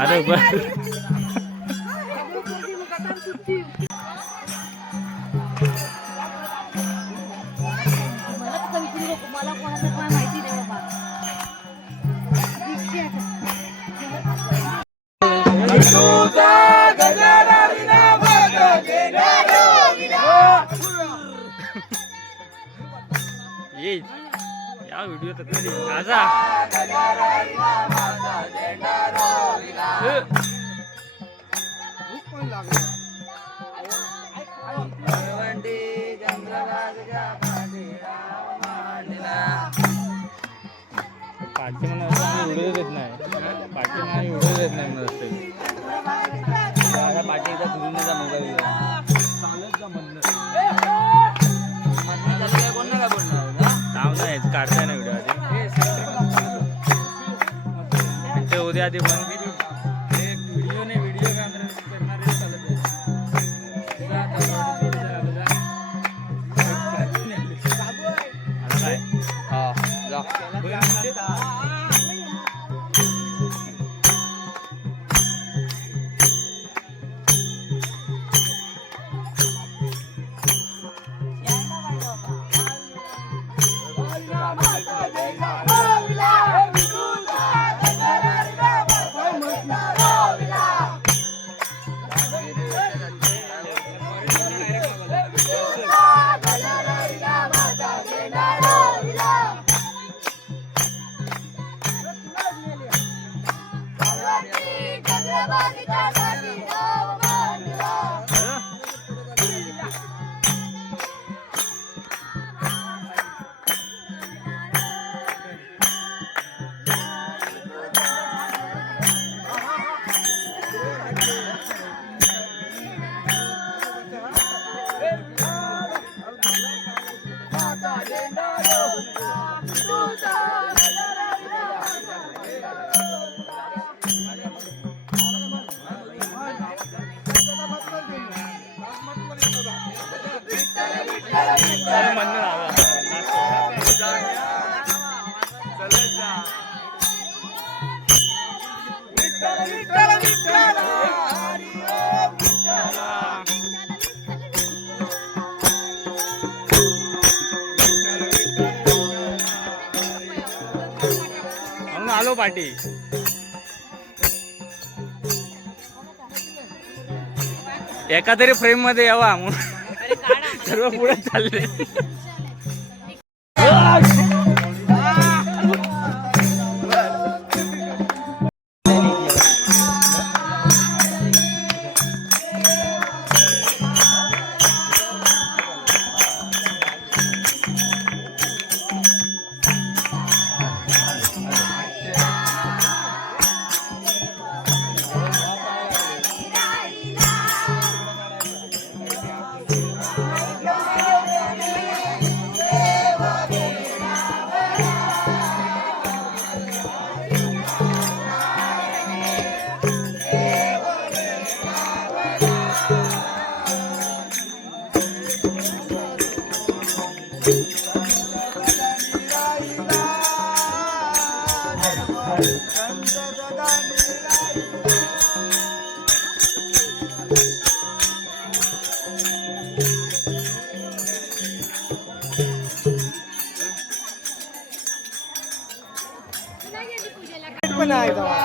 अरे बस मला कोणाचं काय माहिती नाही बाबा. ये या व्हिडिओ तर कधी आजा पाठी म्हणून व्हिडिओ देत नाही पाठी म्हणून व्हिडिओ देत नाही म्हणत असते पाठी एकदा फिरून जा मोबाईल चालत जा म्हणणं कोण नका बोलणार नाव नाही काढताय ना व्हिडिओ आधी ते उद्या आधी पण व्हिडिओ नाही व्हिडिओ करणारे चालत काय हा जा आलो पाटी एका तरी फ्रेम मध्ये यावा सर्व पुढे चालले नाही तेव्हा.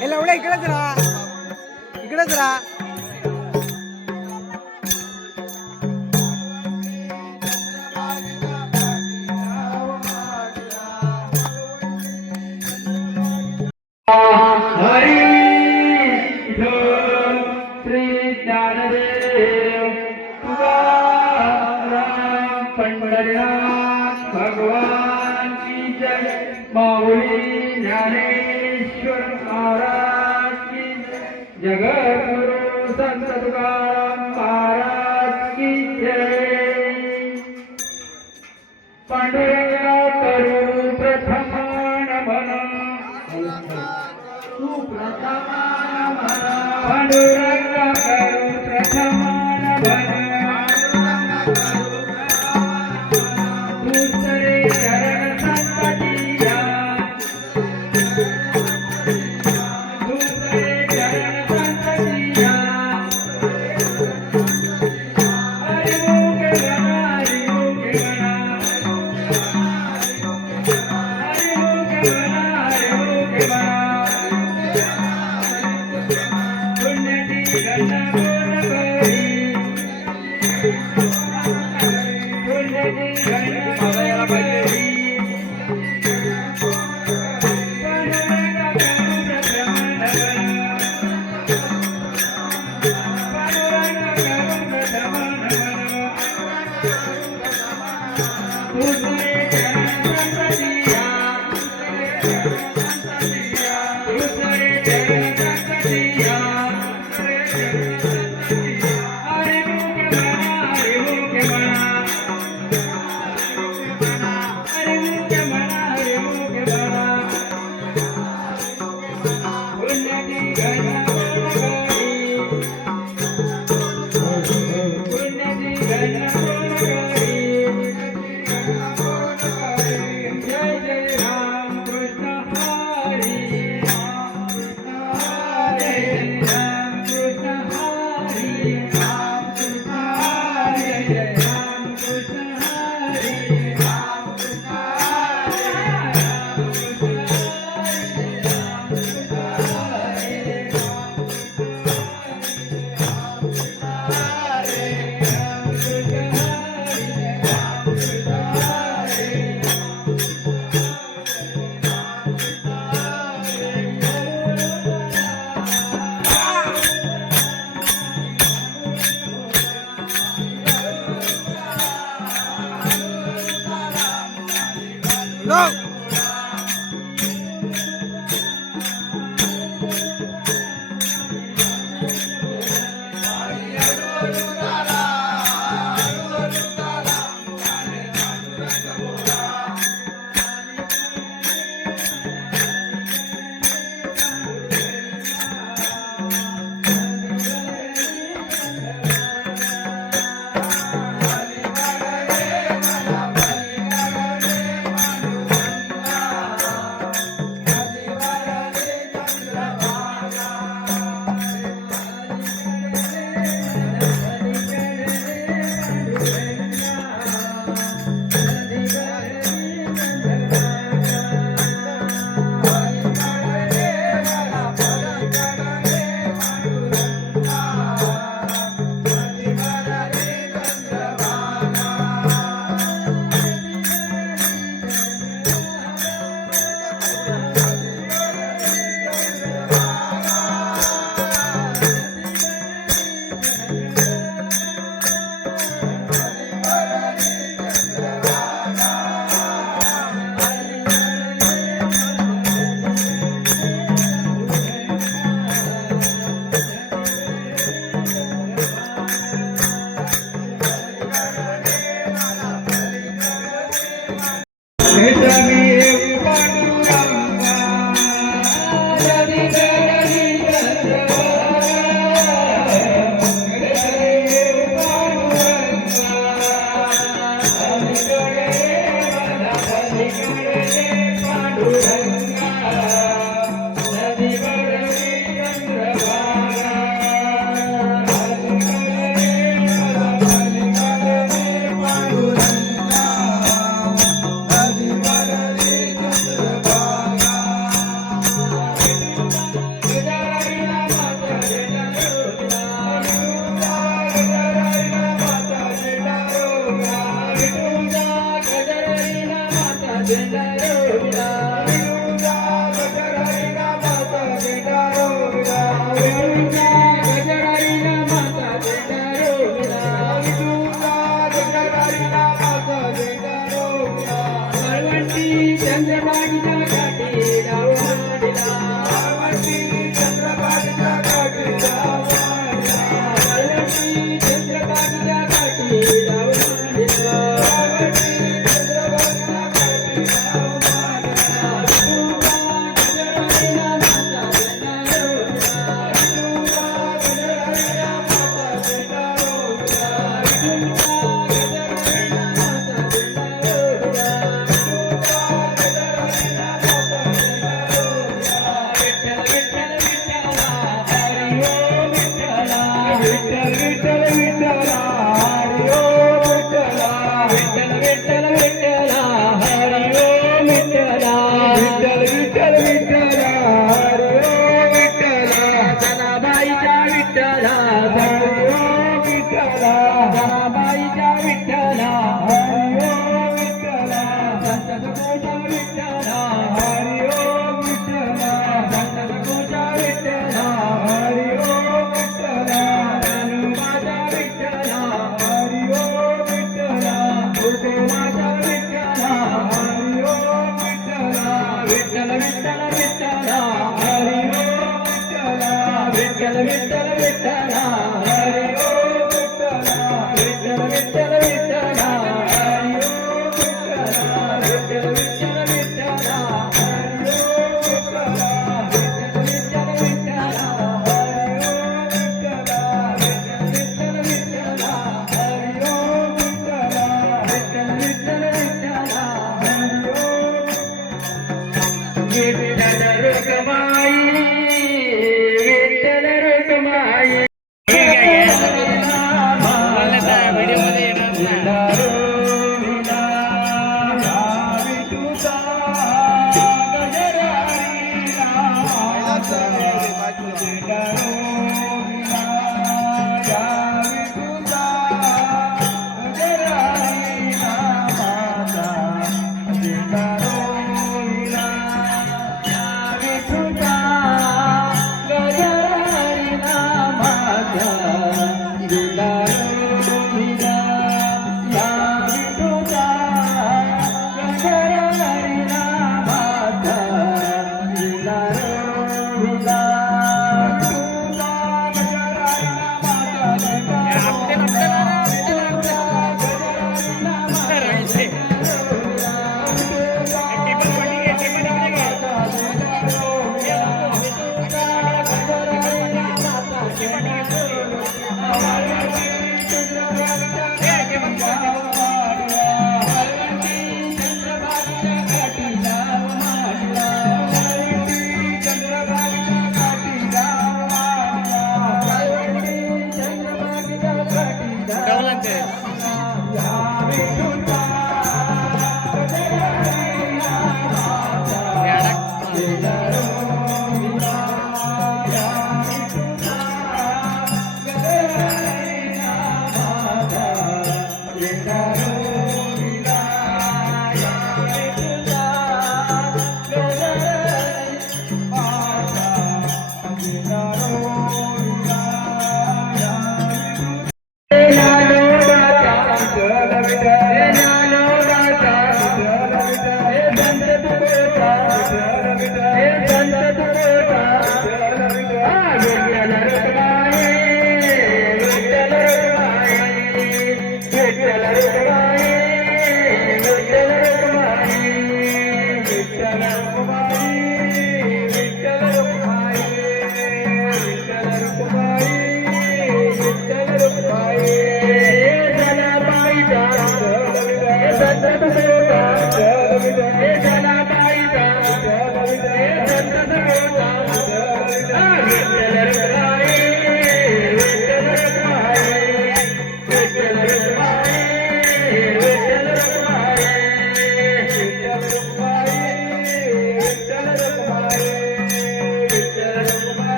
हे लवड्या इकडेच राहा, इकडेच राहा. श्री ज्ञानदेव तुकाराम पंढरीनाथ भगवान की जय. माऊली ज्ञानेश्वर महाराज की जय. जगद्गुरु संत तुकाराम महाराज की जय. पांडुरंगा करू प्रथम नमन, पांडुरंगा करू प्रथम नमन. दुसरे चरण संततिया, दुसरे चरण संततिया. हरिमुख गणा, हरिमुख गणा, हरिमुख गणा, हरिमुख गणा. पुण्यती गणना गोर करी, पुण्यती गणना गोर करी. पांडुरंगा करू प्रथम नमन, पांडुरंगा करू प्रथम नमन. दुसरे चरण संततिया, दुसरे चरण संततिया. हरिमुख गणा, हरिमुख गणा, हरिमुख गणा, हरिमुख गणा. पुण्यती गणना गोर करी, पुण्यती गणना गोर करी. जय जय राम कृष्ण हरी, जय राम कृष्ण हरी, राम कृष्ण हरी, जय राम कृष्ण हरी, राम कृष्ण हरी, राम कृष्ण No. झेंडा रोविला विठूचा गजर हरिनामाचा झेंडा रोविला विठूचा गजर हरिनामाचा झेंडा रोविला विठूचा गजर हरिनामाचा झेंडा रोविला वाळवंटी चंद्रभागेच्या काठी डाव मांडला वाळवंटी चंद्रभागेच्या काठी डाव मांडला वाळवंटी चंद्रभागेच्या काठी डाव मांडला वाळवंटी चंद्रभागेच्या काठी डाव मांडला विठूचा गजर हरिनामाचा झेंडा रोविला विठूचा गजर हरिनामाचा झेंडा रोविला विठूचा गजर हरिनामाचा झेंडा रोविला विठ्ठल विठ्ठल विठ्ठला हरी ओम विठ्ठला विठ्ठल विठ्ठल विठ्ठला हरी ओम विठ्ठला विठ्ठल विठ्ठल विठ्ठला हरी ओम विठ्ठला जनाबाईच्या विठ्ठला हरी ओम विठ्ठला जनाबाईच्या विठ्ठला हरी ओम विठ्ठला संतसकोशा विठ्ठला हरी ओम विठ्ठला संतसकोशा विठ्ठला हरी ओम विठ्ठला हनुमाचा विठ्ठला हरी ओम विठ्ठला तुकोमाचा विठ्ठला हरी ओम विठ्ठला विठ्ठल विठ्ठल विठ्ठला हरी ओम विठ्ठला विठ्ठल विठ्ठल विठ्ठला हरी ओम विठ्ठला विठ्ठल विठ्ठल विठ्ठला हरी ओम विठ्ठला विठ्ठल विठ्ठल विठ्ठला हरी ओम विठ्ठला विठ्ठल विठ्ठल विठ्ठला हरी ओम विठ्ठला विठ्ठल विठ्ठल विठ्ठला हरी ओम विठ्ठला विठ्ठल विठ्ठल विठ्ठला हरी ओम विठ्ठल रुक्माई विठ्ठल रुक्माई व्हिडिओ मध्ये येणार नाही.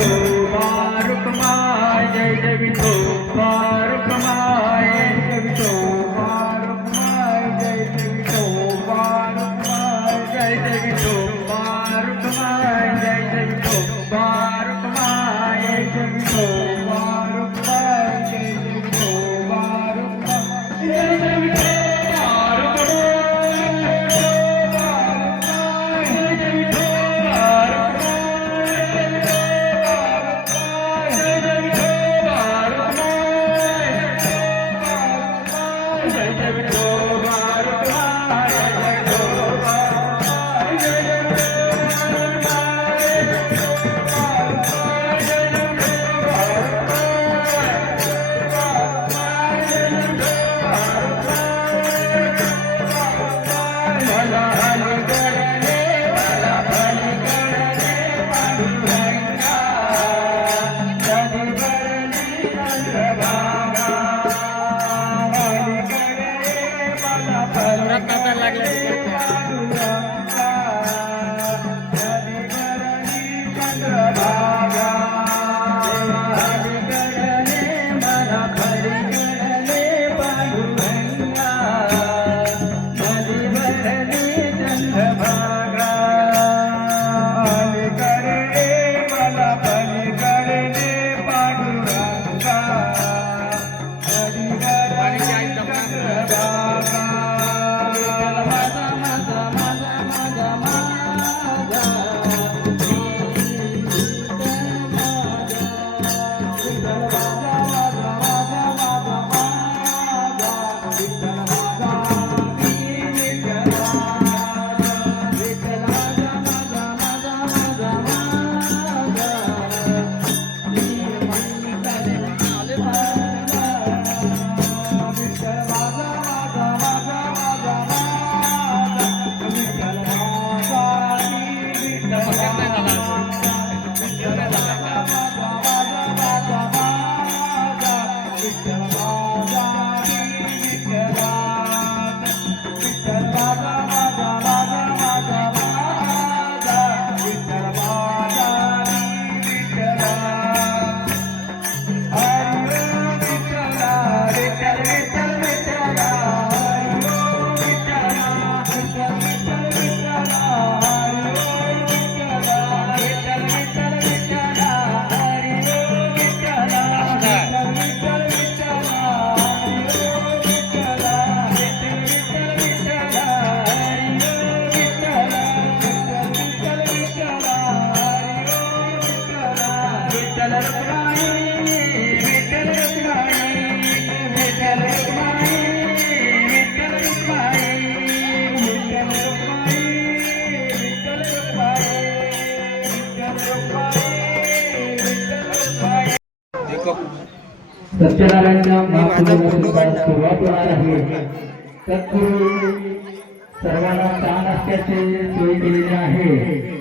विठोबा रुक्माई जय जय विठोबा रुक्माई जय विठोबा रुक्माई जय जय विठोबा रुक्माई जय जय विठोबा रुक्माई जय जय विठोबा रुक्माई जय जय विठोबा रुक्माई जय जय विठोबा रुक्माई जय जय विठोबा सत्यनारायणच्या महापूजेला सुरुवात होणार आहे. तत्पूर्वी सर्वांना चहा नाश्त्याची सोय केलेली आहे.